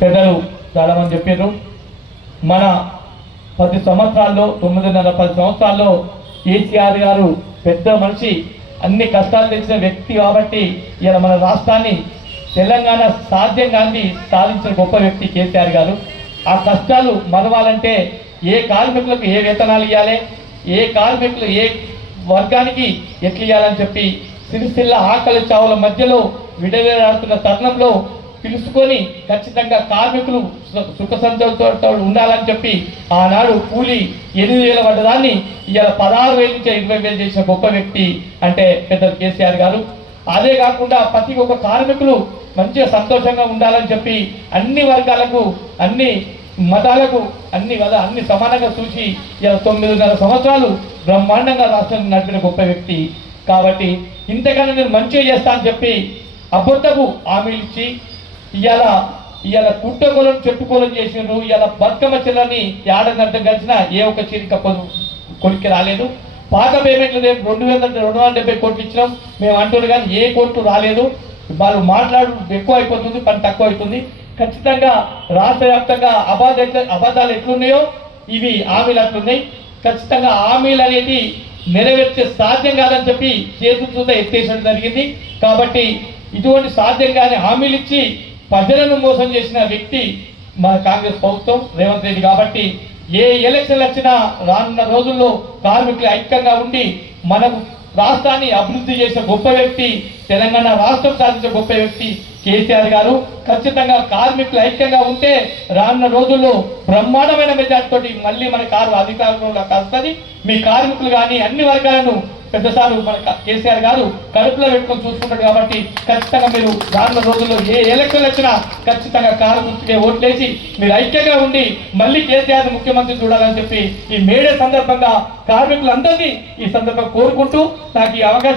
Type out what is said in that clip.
పెద్దలు చాలామంది చెప్పారు మన పది సంవత్సరాల్లో తొమ్మిదిన్నర పది సంవత్సరాల్లో కేసీఆర్ గారు పెద్ద మనిషి అన్ని కష్టాలు తెచ్చిన వ్యక్తి కాబట్టి ఇలా మన రాష్ట్రాన్ని తెలంగాణ సాధ్యం కాని సాధించిన గొప్ప వ్యక్తి కేసీఆర్ గారు. ఆ కష్టాలు మరవాలంటే ఏ కార్మికులకు ఏ వేతనాలు ఇవ్వాలి? ఏ కార్మికులు ఏ వర్గానికి ఎట్లు ఇవ్వాలని చెప్పి సిరిసిల్ల ఆకలి చావుల మధ్యలో విడవేలాడుతున్న తరుణంలో పిలుచుకొని ఖచ్చితంగా కార్మికులు సుఖ సంతోషాలతో ఉండాలని చెప్పి ఆనాడు కూలి ఎనిమిది వేల పడ్డదాన్ని ఇవాళ పదహారు వేల నుంచి ఇరవై వేలు చేసిన గొప్ప వ్యక్తి అంటే పెద్దలు కేసీఆర్ గారు. అదే కాకుండా ప్రతి ఒక్క కార్మికులు మంచిగా సంతోషంగా ఉండాలని చెప్పి అన్ని వర్గాలకు అన్ని మతాలకు అన్ని కదా అన్ని సమానంగా చూసి ఇలా తొమ్మిదిన్నర సంవత్సరాలు బ్రహ్మాండంగా రాష్ట్రాన్ని నడిపిన గొప్ప వ్యక్తి. కాబట్టి ఇంతకన్నా నేను మంచిగా చేస్తా అని చెప్పి అబద్ధపు హామీలు ఇచ్చి ఇవాళ ఇవాళ కుట్టకొలను చెట్టుకోలం చేసిండ్రు ఇవాళ బతుకమ్మ చెల్లని ఏడాది కలిసిన ఏ ఒక్క చీరిక పొందు కొలిక్కి రాలేదు. పాత పేమెంట్లు రేపు రెండు వేల రెండు వందల డెబ్బై కోట్లు ఇచ్చినాం. మేము అంటున్నాం కానీ ఏ కోర్టు రాలేదు. వాళ్ళు మాట్లాడు ఎక్కువ అయిపోతుంది పని తక్కువ అవుతుంది. ఖచ్చితంగా రాష్ట్ర వ్యాప్తంగా అబాధ అబద్ధాలు ఎట్లున్నాయో ఇవి హామీలు అట్లున్నాయి. ఖచ్చితంగా హామీలు అనేది నెరవేర్చే సాధ్యం కాదని చెప్పి చేతులతో ఎత్తేసడం జరిగింది. కాబట్టి ఇటువంటి సాధ్యం కాని హామీలు ఇచ్చి ప్రజలను మోసం చేసిన వ్యక్తి మన కాంగ్రెస్ ప్రభుత్వం రేవంత్ రెడ్డి కాబట్టి ఏ ఎలక్షన్లు వచ్చినా రానున్న రోజుల్లో కార్మికులు ఐక్యంగా ఉండి మనకు రాష్ట్రాన్ని అభివృద్ధి చేసిన గొప్ప వ్యక్తి తెలంగాణ రాష్ట్రం సాధించిన గొప్ప వ్యక్తి కేసీఆర్ గారు. ఖచ్చితంగా కార్మికులు ఐక్యంగా ఉంటే రానున్న రోజుల్లో బ్రహ్మాండమైన మెజార్టీతో మళ్ళీ మన కారు అధికారంలో కలుస్తుంది మీ కార్మికులు కానీ అన్ని వర్గాలను పెద్దసారు మన కేసీఆర్ గారు కడుపులో పెట్టుకొని చూసుకుంటాడు కాబట్టి ఖచ్చితంగా మీరు రానున్న రోజుల్లో ఏ ఎలక్షన్లు వచ్చినా ఖచ్చితంగా కారు గుర్తుకే ఓట్లేసి మీరు ఐక్యంగా ఉండి మళ్ళీ కేసీఆర్ ముఖ్యమంత్రి చూడాలని చెప్పి ఈ మేడే సందర్భంగా కార్మికులందరినీ ఈ సందర్భంగా కోరుకుంటూ నాకు ఈ అవకాశం